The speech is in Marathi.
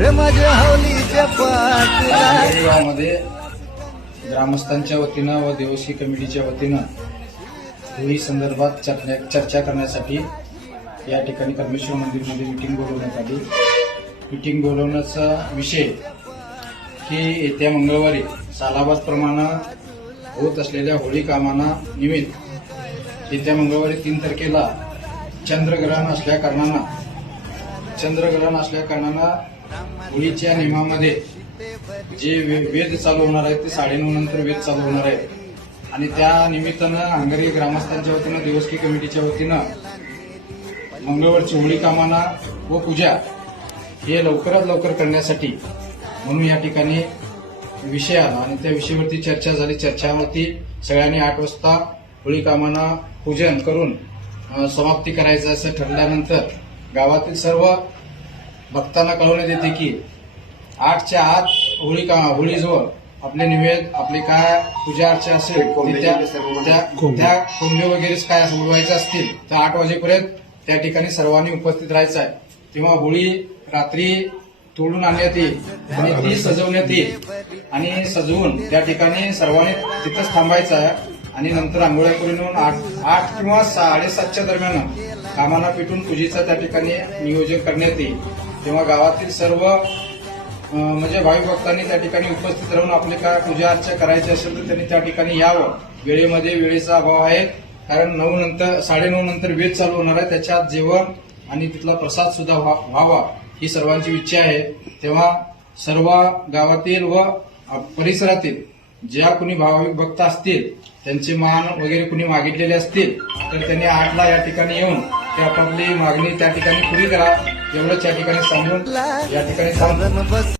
अरे माझ्या हौलीच्या पाटला गावामध्ये ग्रामस्थांच्या वतीनं व देवशी कमिटीच्या वतीनं होळी संदर्भात चर्चा करण्यासाठी या ठिकाणी परमेश्वर मंदिरमध्ये मीटिंग बोलवण्यात आली. मीटिंग बोलवण्याचा विषय की येत्या मंगळवारी सालाबादप्रमाणे होत असलेल्या होळी कामांना निमित्त येत्या मंगळवारी 3 तारखेला चंद्रग्रहण असल्या कारणानं होळीच्या नियमामध्ये जे वेद चालू होणार आहेत ते 9:30 नंतर वेद चालू होणार आहेत आणि त्या निमित्तानं अंगारी ग्रामस्थांच्या वतीनं देवस्की कमिटीच्या वतीनं मंगळवारची होळी कामांना व पूजा हे लवकरात लवकर करण्यासाठी म्हणून या ठिकाणी विषय आला आणि त्या विषयावरती चर्चा झाली. चर्चावरती सगळ्यांनी 8 वाजता होळी कामांना पूजन करून समाप्ती करायचं असं ठरल्यानंतर गावातील सर्व भक्तांना कळवण्यात येते की 8च्या आत होळीजवळ आपले निवेद आपले काय पूजा अर्चा असेल त्या कोंबडे वगैरे काय उडवायचे असतील तर 8 वाजेपर्यंत त्या ठिकाणी सर्वांनी उपस्थित राहायचं आहे. तेव्हा होळी रात्री तोडून आणण्यात येईल आणि ती सजवण्यात येईल आणि सजवून त्या ठिकाणी सर्वांनी तिथंच थांबायचं आहे आणि नंतर आंघोळ्या करून 8 किंवा 7:30च्या दरम्यान कामांना पेटून पूजेचं त्या ठिकाणी नियोजन करण्यात येईल. तेव्हा गावातील सर्व म्हणजे भाविक भक्तांनी त्या ठिकाणी उपस्थित राहून आपले काय पूजा अर्चा करायची असेल तर त्यांनी त्या ठिकाणी यावं. वेळेचा अभाव आहे कारण 9:30 नंतर वेद चालू होणार आहे. त्याच्यात जेवण आणि तिथला प्रसाद सुद्धा व्हावा ही सर्वांची इच्छा आहे. तेव्हा सर्व गावातील व परिसरातील ज्या कुणी भाविक भक्त असतील त्यांचे मान वगैरे कुणी मागितलेले असतील तर त्यांनी 8ला या ठिकाणी येऊन ते आपापली मागणी त्या ठिकाणी पुरी करा एवढंच या ठिकाणी सांगून या ठिकाणी